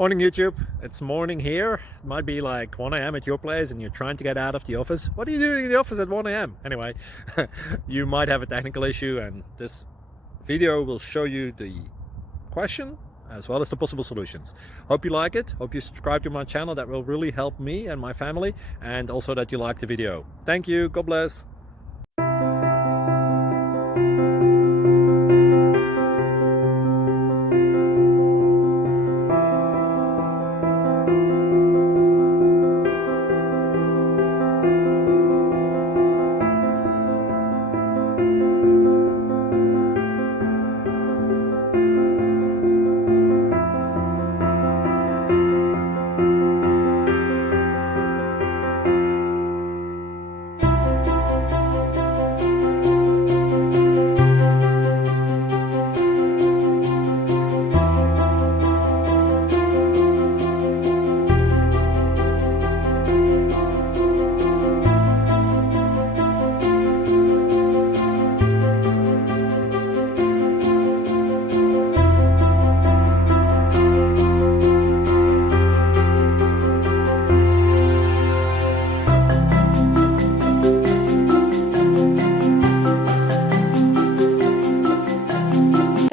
Morning YouTube, it's morning here. It might be like 1 a.m. at your place and you're trying to get out of the office. What are you doing in the office at 1 a.m.? Anyway, you might have a technical issue and this video will show you the question as well as the possible solutions. Hope you like it, hope you subscribe to my channel. That will really help me and my family, and also that you like the video. Thank you, God bless.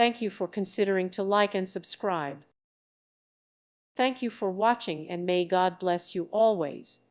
Thank you for considering to like and subscribe. Thank you for watching, and may God bless you always.